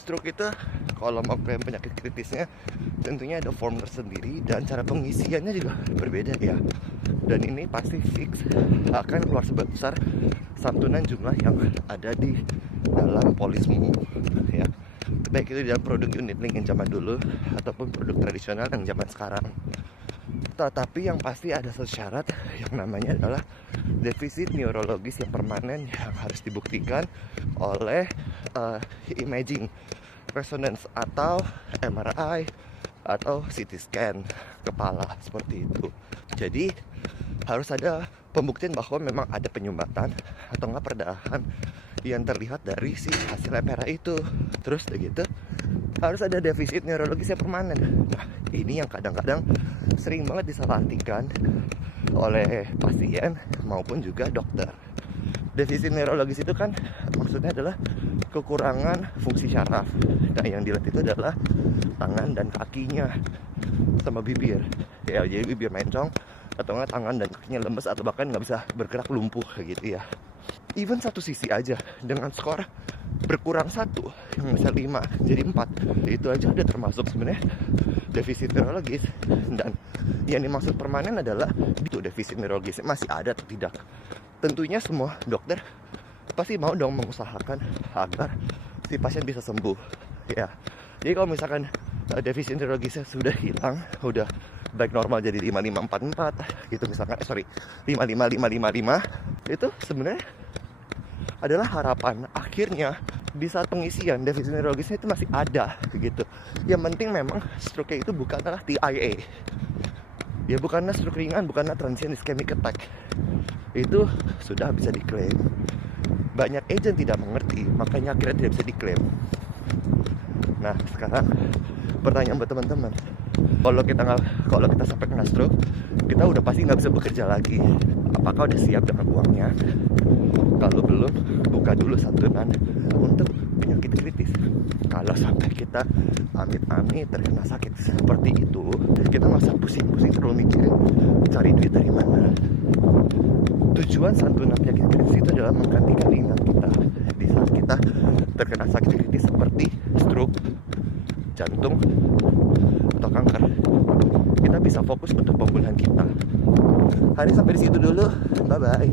stroke itu kalau mau klaim penyakit kritisnya tentunya ada form tersendiri dan cara pengisiannya juga berbeda ya. Dan ini pasti fix akan keluar sebesar santunan jumlah yang ada di dalam polismu ya. Baik itu dalam produk unit link yang zaman dulu ataupun produk tradisional yang zaman sekarang. Tetapi yang pasti ada syarat yang namanya adalah defisit neurologis yang permanen yang harus dibuktikan oleh imaging resonance atau MRI atau CT scan kepala seperti itu. Jadi harus ada pembuktian bahwa memang ada penyumbatan atau enggak perdarahan yang terlihat dari si hasil MRI itu. Terus begitu harus ada defisit neurologis yang permanen. Nah, ini yang kadang-kadang sering banget disalahartikan oleh pasien maupun juga dokter. Defisit neurologis itu kan maksudnya adalah kekurangan fungsi syaraf. Nah, yang dilihat itu adalah tangan dan kakinya sama bibir. Ya, jadi bibir mencong atau enggak tangan dan kakinya lemes atau bahkan nggak bisa bergerak, lumpuh kayak gitu ya. Even satu sisi aja dengan skor berkurang satu yang bisa 5 jadi 4, itu aja udah termasuk sebenarnya defisit neurologis. Dan yang dimaksud permanen adalah itu defisit neurologis masih ada atau tidak. Tentunya semua dokter pasti mau dong mengusahakan agar si pasien bisa sembuh ya. Jadi kalau misalkan defisit neurologisnya sudah hilang, udah baik normal jadi 5544 gitu misalkan, 55555, itu sebenarnya adalah harapan akhirnya di saat pengisian defisit neurologisnya itu masih ada gitu. Yang penting memang stroke itu bukanlah TIA ya, bukanlah stroke ringan, bukanlah transient ischemic attack. Itu sudah bisa diklaim. Banyak agent tidak mengerti, makanya akhirnya tidak bisa diklaim. Nah, sekarang pertanyaan buat teman-teman, kalau kita sampai kena stroke, kita udah pasti nggak bisa bekerja lagi. Apakah udah siap dengan uangnya? Kalau belum, buka dulu santunan untuk penyakit kritis. Kalau sampai kita amit-amit terkena sakit seperti itu, kita nggak usah pusing-pusing terlalu mikirin cari duit dari mana. Tujuan santunan penyakit kritis itu adalah menggantikan ingat kita di saat kita terkena sakit kritis seperti stroke, jantung, atau kanker. Kita bisa fokus untuk pemulihan kita. Hari sampai di situ dulu. Bye bye.